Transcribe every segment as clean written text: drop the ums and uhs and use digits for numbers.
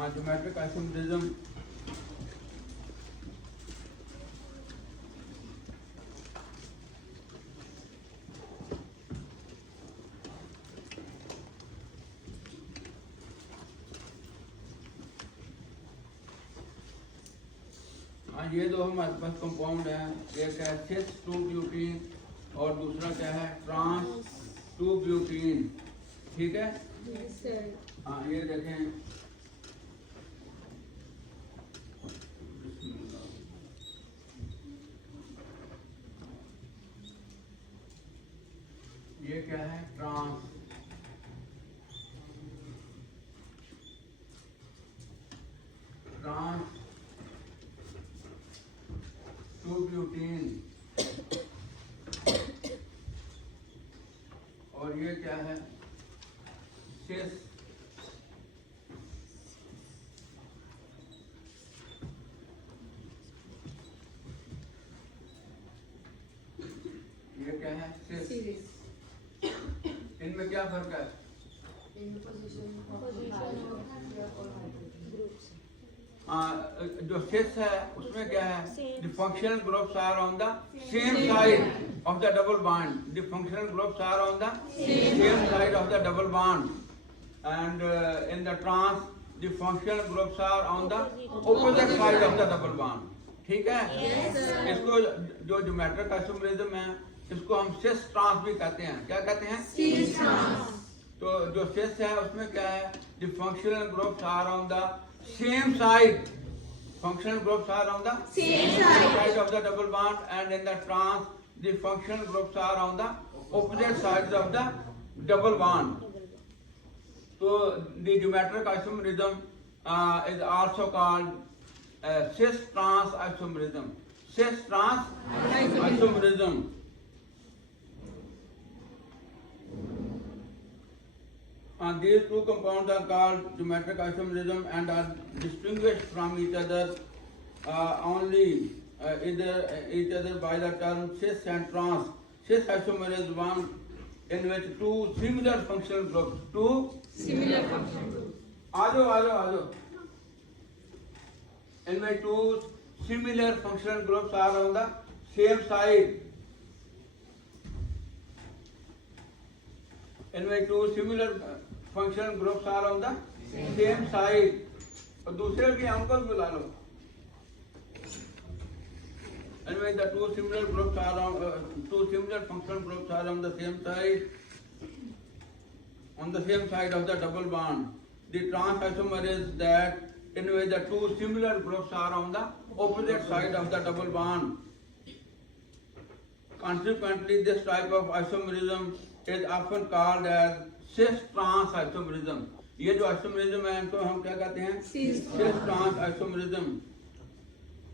हाँ geometric isomerism ये दो हमारे पास कंपाउंड है, एक है सिस 2 ब्यूटीन और दूसरा क्या है ट्रांस 2 ब्यूटीन। ठीक है हाँ ये देखें ये क्या है ट्रांस ट्रांस 2 ब्यूटीन और ये क्या है सिस ये क्या है सिस। इनमें क्या फर्क है? जो सिस है उसमें क्या है the functional groups are on the same side of the double bond. The functional groups are on the same side of the double bond and in the trans the functional groups are on the opposite side of the double bond. ठीक है इसको जो geometric isomerism है इसको हम cis trans भी कहते हैं। क्या कहते हैं? Cis trans. तो जो सिस है उसमें क्या है the functional groups are on the same side. Functional groups are on the same side of the double bond, and in the trans, the functional groups are on the opposite sides of the double bond. So the geometric isomerism is also called cis trans isomerism. Cis trans isomerism. These two compounds are called geometric isomerism and are distinguished from each other only each other by the term cis and trans. Cis isomer is one in which two similar functional groups. Two similar functional groups. आजो. In which two similar functional groups are on the same side. In which two similar functional groups are on the same side. और दूसरे भी अंकल बुला लो। In which the two similar groups are on two similar functional groups are on the same side of the double bond. The trans isomer is that in which the two similar groups are on the opposite side of the double bond. Consequently, this type of isomerism is often called as cis trans isomerism. ये जो आइसोमेरिज्म है इनको हम क्या कहते हैं? cis trans isomerism.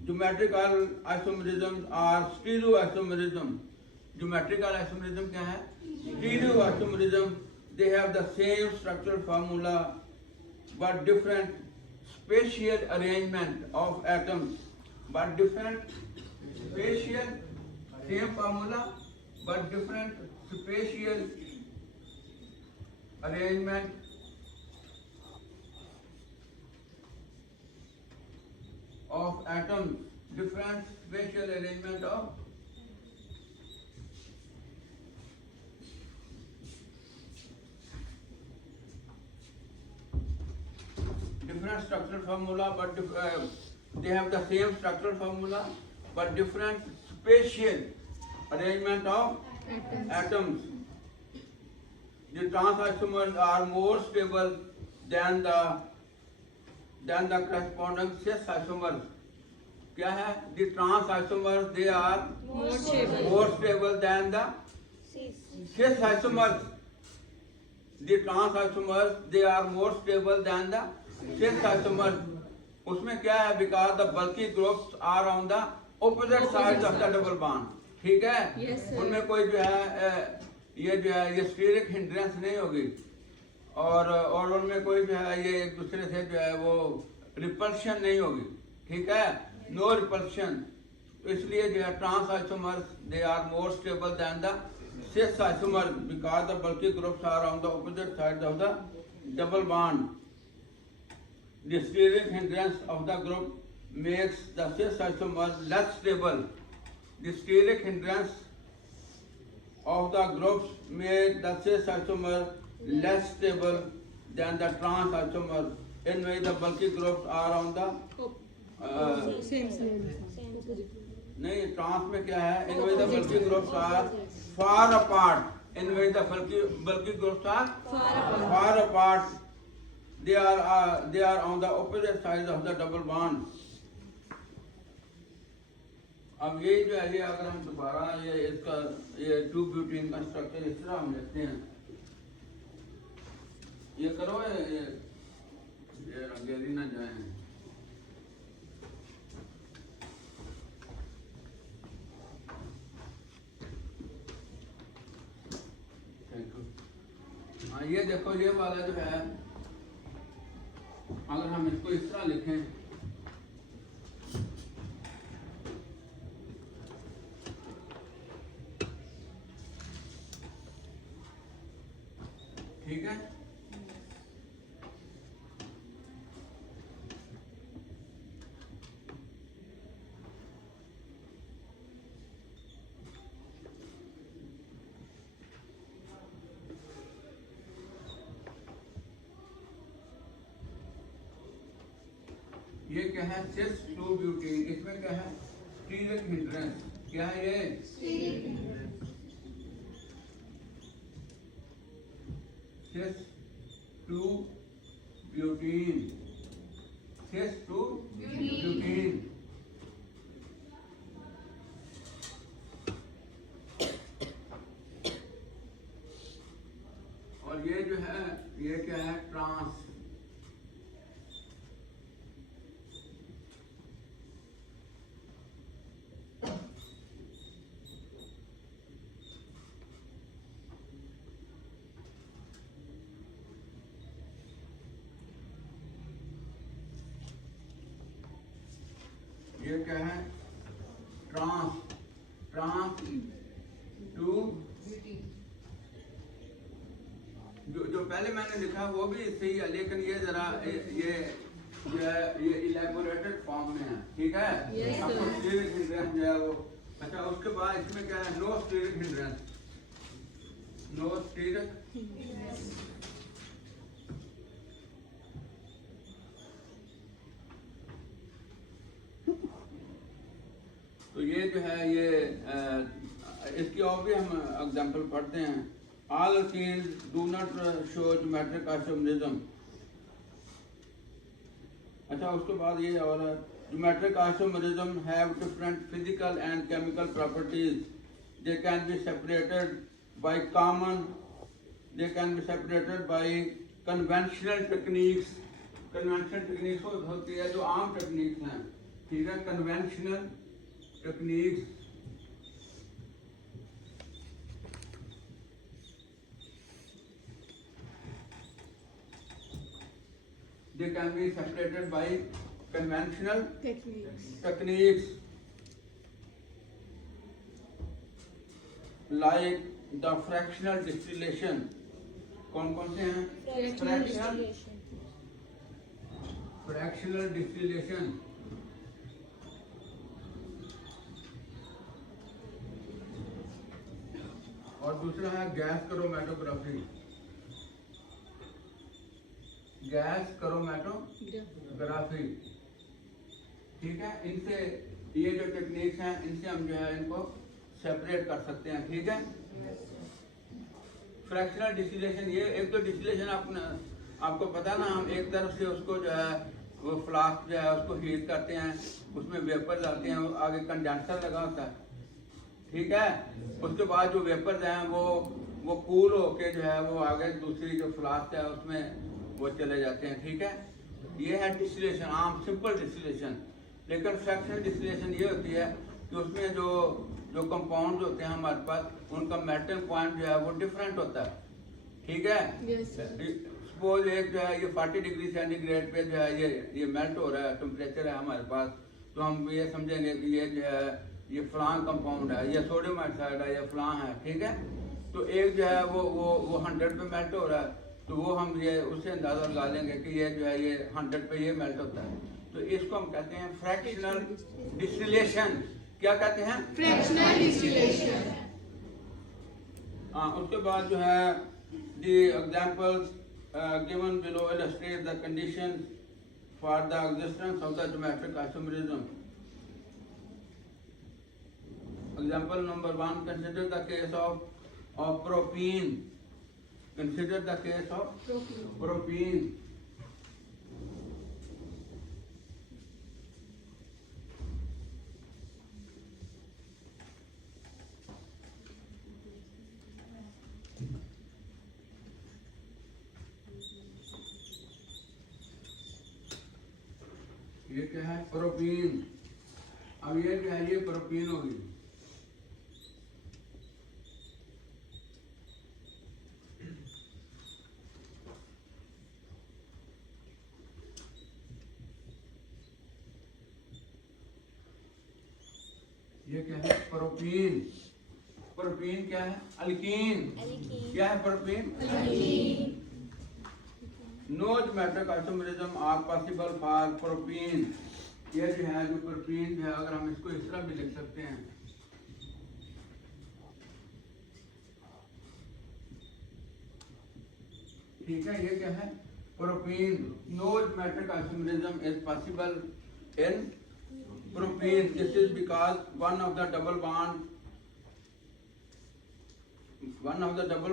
Geometrical isomerism or stereoisomerism. Geometrical isomerism क्या है? Stereoisomerism. They have the same structural formula but different spatial arrangement of atoms. But different spatial, same formula but different spatial arrangement of atoms, different spatial arrangement of different structural formula, but they have the same structural formula but different spatial arrangement of atoms. The trans isomers are more stable than the corresponding cis isomers. क्या है? The trans isomers they are more stable than the cis isomers. The trans isomers they are more stable than the cis isomers. उसमें क्या है? Because the bulky groups are on the opposite sides of the double bond. ठीक है? उनमें कोई जो है ये स्टीरिक हिंड्रेंस नहीं होगी और उनमें कोई जो है ये एक दूसरे से जो है वो रिपल्शन नहीं होगी। ठीक है? No repulsion. तो इसलिए जो है trans isomers they are more stable than the cis isomers because the bulky groups are on the opposite sides of the double bond. The steric hindrance of the group makes the cis isomer less stable. The steric hindrance of the groups make the cis isomer less stable than the trans isomer, in which the bulky groups are on the नहीं ट्रांस में क्या है, in which the bulky groups are far apart, in which the bulky groups are far apart. They are on the opposite sides of the double bond. अब ये जो है, ये अगर हम दोबारा इसका 2-ब्यूटीन का स्ट्रक्चर इस तरह हम लिखते हैं, ये करो, ये रंगेली ना जाए। हाँ, ये देखो, ये वाला जो है, अगर हम इसको इस तरह लिखें, ठीक है, ये क्या है, सिस 2-ब्यूटीन, इसमें क्या है, स्टीरिक हिंड्रेंस, क्या है ये, सिस 2-ब्यूटीन, सिस 2-ब्यूटीन। और ये जो है, ये क्या है, ट्रांस। ये क्या है, ट्रांस 2, जो पहले मैंने लिखा वो भी सही है, लेकिन ये जरा ये इलेबोरेटेड फॉर्म में है, ठीक है। आपको स्टीरिक हिंड्रेंस जो है वो, अच्छा, उसके बाद इसमें क्या है, no steric hindrance, no steric. तो ये जो है, ये इसकी और भी हम एग्जांपल पढ़ते हैं। All alkenes do not show geometric isomerism. अच्छा, उसके बाद ये और geometric isomerism have different physical and chemical properties. They can be separated by conventional techniques. Conventional techniques होती है जो आम टेक्निक्स हैं, ठीक है, conventional techniques. They can be separated by conventional techniques like the fractional distillation. कौन से हैं? Fractional distillation. और दूसरा है गैस क्रोमैटोग्राफी। गैस क्रोमैटोग्राफी, ठीक है। इनसे ये जो टेक्निक्स हैं, इनसे हम जो है इनको सेपरेट कर सकते हैं, ठीक है। फ्रैक्शनल डिस्टिलेशन, ये एक तो डिस्टिलेशन आपको पता ना, हम एक तरफ से उसको जो है वो फ्लास्क जो है उसको हीट करते हैं, उसमें वेपर डालते हैं, आगे कंडेंसर लगा होता है, ठीक है। उसके बाद जो वेपर्स हैं वो कूल होके जो है वो आगे दूसरी जो फ्लास्क है उसमें वो चले जाते हैं, ठीक है। ये है डिस्टिलेशन, आम सिंपल डिस्टिलेशन। लेकिन फ्रैक्शनल डिस्टिलेशन ये होती है कि उसमें जो कंपाउंड होते हैं हमारे पास, उनका मेल्टिंग पॉइंट जो है वो डिफरेंट होता है, ठीक है। सपोज एक जो है ये 40 डिग्री सेंटीग्रेड पे जो है ये मेल्ट हो रहा है, टेम्परेचर है हमारे पास, तो हम ये समझेंगे कि ये जो है ये फलां कंपाउंड है, ये सोडियम हाइड्राइड है, ये फलां है, ठीक है। तो एक जो है वो 100 पे मेल्ट हो रहा है, तो वो हम ये उससे अंदाज़ा लगा लेंगे कि ये जो है ये 100 पे ये मेल्ट होता है। तो इसको हम कहते हैं फ्रैक्शनल डिस्टिलेशन। क्या कहते हैं? Fractional distillation. हाँ, उसके बाद जो है the examples given below illustrate the conditions for the existence of the geometric isomerism. Example number 1, consider the case of propene. Consider the case of propene. ये क्या है? प्रोपीन। अब ये क्या है? ये प्रोपीन होगी। ये क्या है? प्रोपीन। प्रोपीन क्या है? अल्कीन। क्या है propene? Alkyne. No geometric isomerism are possible for propene. ये जो है जो प्रोपीन है, अगर हम इसको इस तरह भी लिख सकते हैं, ठीक है। ये क्या है? Propene. No geometric isomerism is possible in propene. This is because one of the double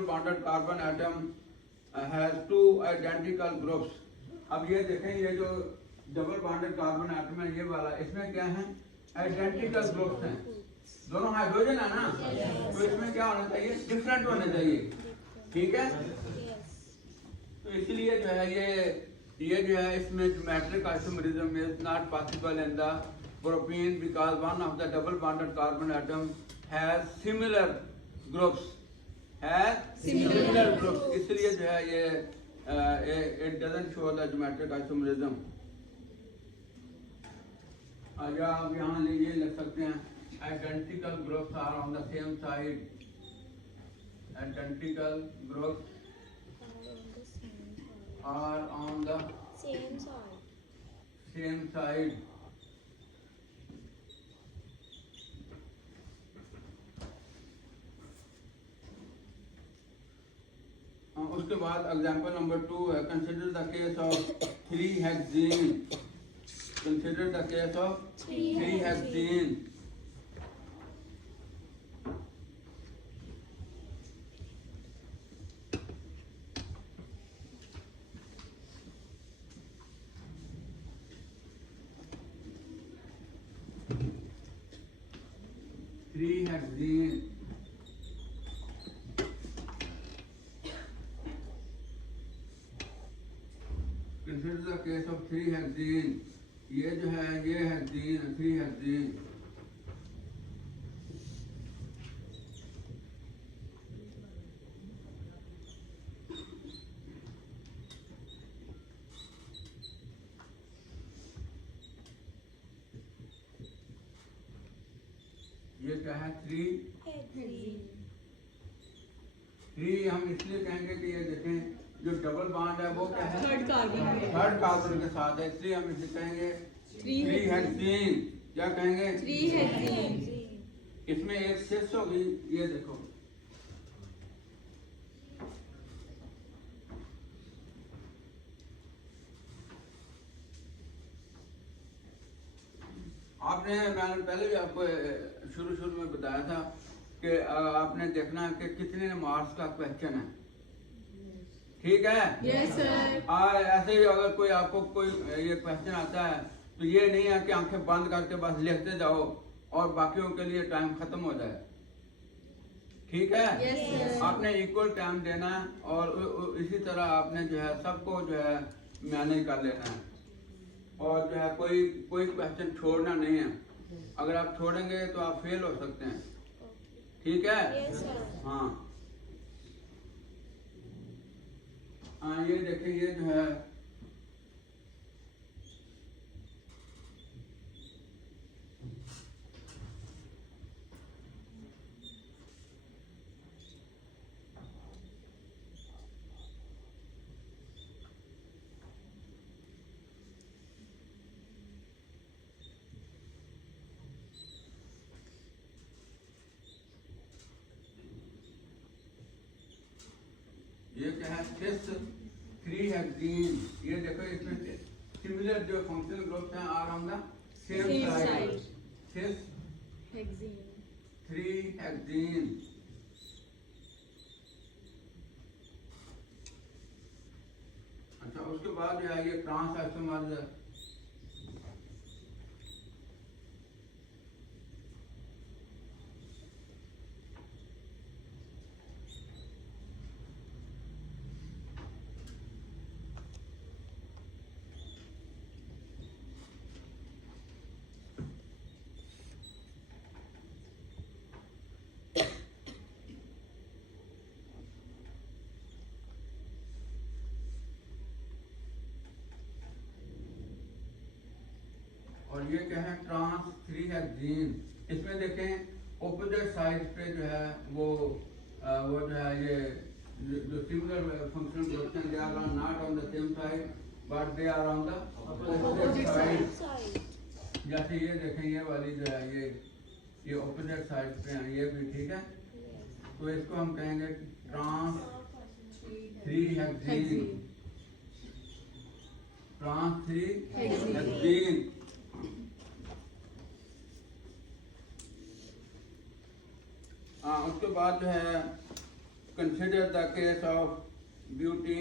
bonded carbon atom has two identical groups. अब ये देखें, ये जो डबल बॉन्डेड कार्बन एटम है ये वाला, इसमें क्या है? आइडेंटिकल ग्रुप्स हैं। दोनों हाइड्रोजन है ना, तो इसमें क्या होना चाहिए? डिफरेंट होने चाहिए। ठीक है। तो इसलिए जो है ये जो है इसमें geometric isomerism is not possible in the propene because one of the double bonded carbon atom has similar groups. इसलिए जो है ये it doesn't show the geometric isomerism. आजा अब यहाँ ये लिख सकते हैं, identical groups are on the same side. Identical groups are on the same side. उसके बाद एग्जाम्पल नंबर 2 है, consider the case of three hexene. Consider the case of three hexene. Consider the case of three hexene. ये जो है ये हेक्सेन, 3-हेक्सेन। ये क्या है? 3 हम इसलिए कहेंगे कि ये देखें जो डबल बॉन्ड है वो क्या है? थर्ड कार्बन के साथ है, इसलिए हम इसे कहेंगे 3-हेक्सेन। क्या कहेंगे? 3-हेक्सेन। इसमें एक सिस होगी, ये देखो, मैंने पहले भी आपको शुरू में बताया था कि आपने देखना है कि कितने मार्क्स का क्वेश्चन है। ठीक है? Yes sir. ऐसे ही अगर कोई आपको कोई ये क्वेश्चन आता है तो ये नहीं है कि आंखें बंद करके बस लिखते जाओ और बाकियों के लिए टाइम खत्म हो जाए। ठीक है? yes, आपने इक्वल टाइम देना है और इसी तरह आपने जो है सबको जो है मैनेज कर लेना है और जो है कोई क्वेश्चन छोड़ना नहीं है। अगर आप छोड़ेंगे तो आप फेल हो सकते हैं। ठीक है? हाँ हाँ, ये देखिए, ये जो है ये क्या है सिस 3 हेक्सीन। ये देखो इसमें सिमिलर जो फंक्शनल ग्रुप्स हैं are on the same Same side. side. सिस Hexene. 3 हेक्सीन। अच्छा उसके बाद जो है ये ट्रांस आइसोमर्स है। और ये क्या है ट्रांस 3 हेक्सीन। इसमें देखें ऑपोजिट साइड पे जो है वो जो है ये जो सिमिलर फंक्शनल ग्रुप्स हैं they are not on the same side but they are on the opposite side. जैसे ये देखें ये वाली जो है ये ऑपोजिट साइड पे है, ये भी ठीक है। तो इसको हम कहेंगे ट्रांस 3 हेक्सीन। ट्रांस 3 हेक्सीन। हाँ उसके बाद जो है consider the case of beauty